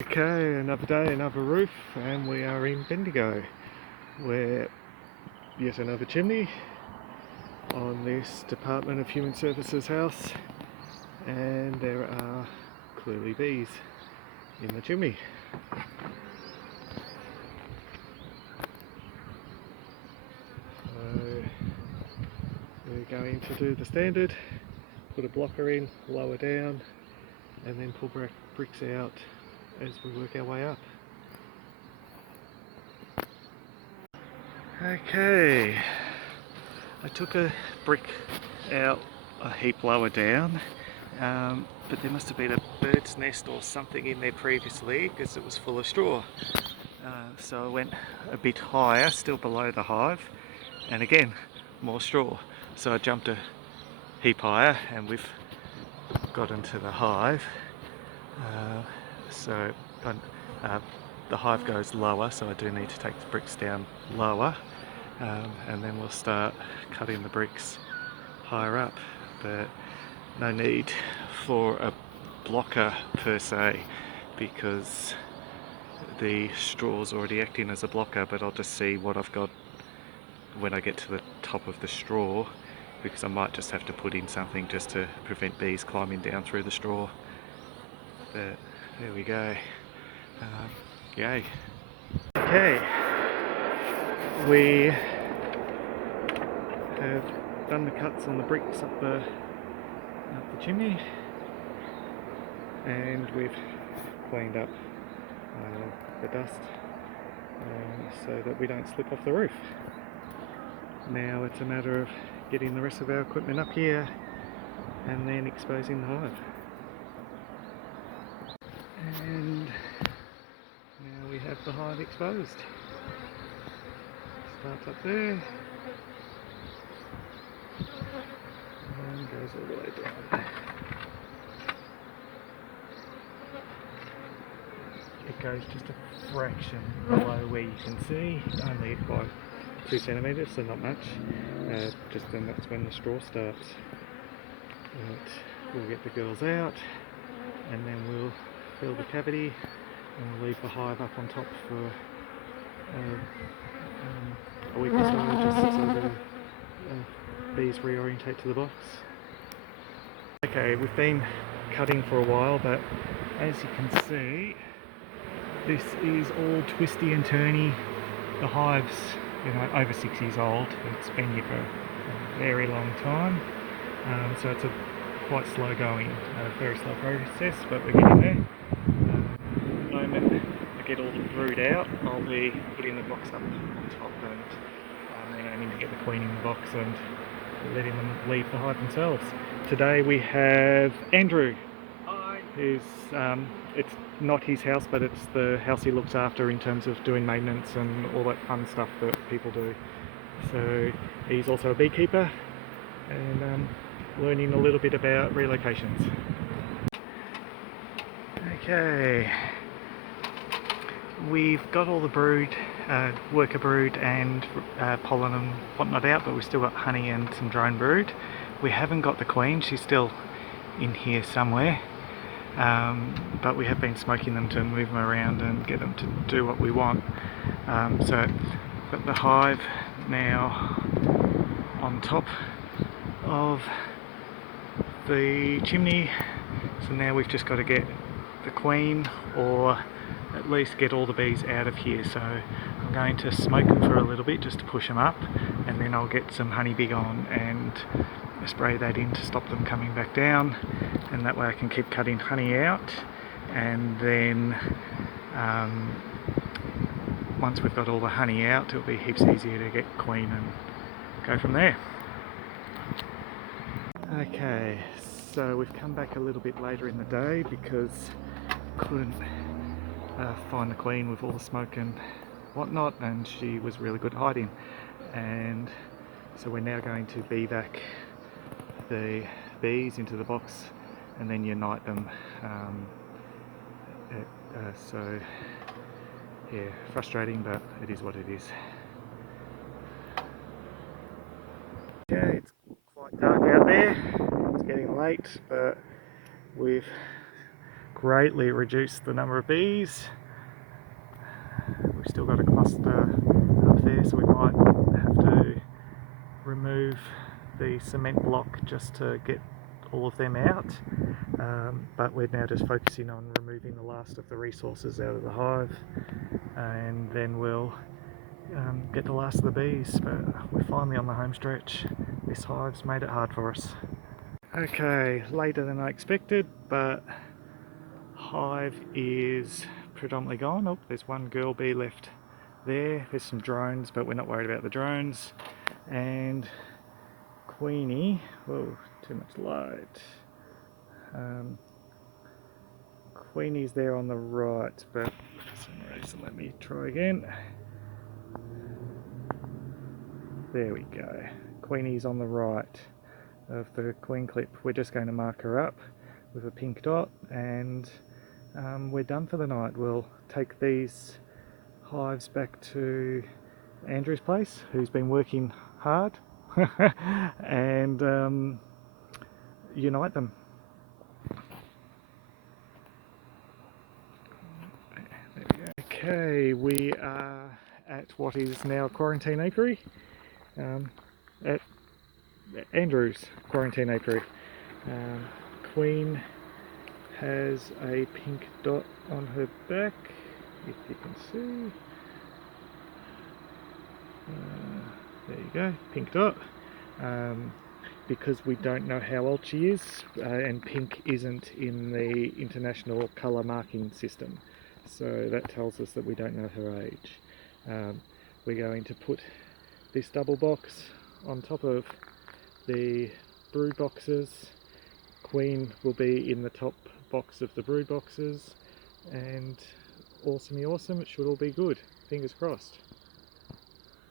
Okay, another day, another roof, and we are in Bendigo. We're yet another chimney on this Department of Human Services house, and there are clearly bees in the chimney. So we're going to do the standard, put a blocker in, lower down, and then pull bricks out as we work our way up. Okay, I took a brick out a heap lower down, but there must have been a bird's nest or something in there previously because it was full of straw. So I went a bit higher, still below the hive, and again, more straw. So I jumped a heap higher and we've got into the hive. So the hive goes lower, so I do need to take the bricks down lower, and then we'll start cutting the bricks higher up, but no need for a blocker per se because the straw's already acting as a blocker, but I'll just see what I've got when I get to the top of the straw, because I might just have to put in something just to prevent bees climbing down through the straw. But there we go. Yay. Okay, we have done the cuts on the bricks up the chimney, and we've cleaned up the dust so that we don't slip off the roof. Now it's a matter of getting the rest of our equipment up here and then exposing the hive. And now we have the hive exposed. Starts up there and goes all the way down. It goes just a fraction below where you can see, only by 2 centimetres, so not much. Just then that's when the straw starts. But we'll get the girls out and then we'll fill the cavity and we'll leave the hive up on top for a week or so, just so the bees reorientate to the box. Okay, we've been cutting for a while, but as you can see, this is all twisty and turny. The hive's, over 6 years old. It's been here for a very long time, so it's a quite slow going, very slow process, but we're getting there. At the moment, I get all the brood out. I'll be putting the box up on top and then aiming to get the queen in the box and letting them leave the hive themselves. Today we have Andrew. Hi. Who's it's not his house, but it's the house he looks after in terms of doing maintenance and all that fun stuff that people do. So he's also a beekeeper and learning a little bit about relocations. Okay, we've got all the brood, worker brood and pollen and whatnot out, but we've still got honey and some drone brood. We haven't got the queen, she's still in here somewhere. But we have been smoking them to move them around and get them to do what we want. So got the hive now on top of the chimney, so now we've just got to get the queen, or at least get all the bees out of here. So I'm going to smoke them for a little bit just to push them up, and then I'll get some honey big on and spray that in to stop them coming back down, and that way I can keep cutting honey out, and then once we've got all the honey out, it'll be heaps easier to get queen and go from there. Okay, so we've come back a little bit later in the day because couldn't find the queen with all the smoke and whatnot, and she was really good at hiding, and so we're now going to bevac the bees into the box and then unite them. So yeah, frustrating, but it is what it is. Okay, it's quite dark out there, it's getting late, but we've greatly reduced the number of bees. We've still got a cluster up there, so we might have to remove the cement block just to get all of them out, but we're now just focusing on removing the last of the resources out of the hive, and then we'll get the last of the bees. But we're finally on the home stretch. This hive's made it hard for us. Okay, later than I expected, but hive is predominantly gone. Oh, there's one girl bee left there. There's some drones, but we're not worried about the drones. And Queenie, whoa, too much light. Queenie's there on the right, but for some reason, let me try again. There we go. Queenie's on the right of the queen clip. We're just going to mark her up with a pink dot, and we're done for the night. We'll take these hives back to Andrew's place, who's been working hard, and unite them. There we go. Okay, we are at what is now a quarantine apiary, at Andrew's quarantine apiary. Queen has a pink dot on her back, if you can see. There you go, pink dot. Because we don't know how old she is, and pink isn't in the international colour marking system, so that tells us that we don't know her age. We're going to put this double box on top of the brood boxes. Queen will be in the top box of the brood boxes, and awesomey awesome, it should all be good. Fingers crossed.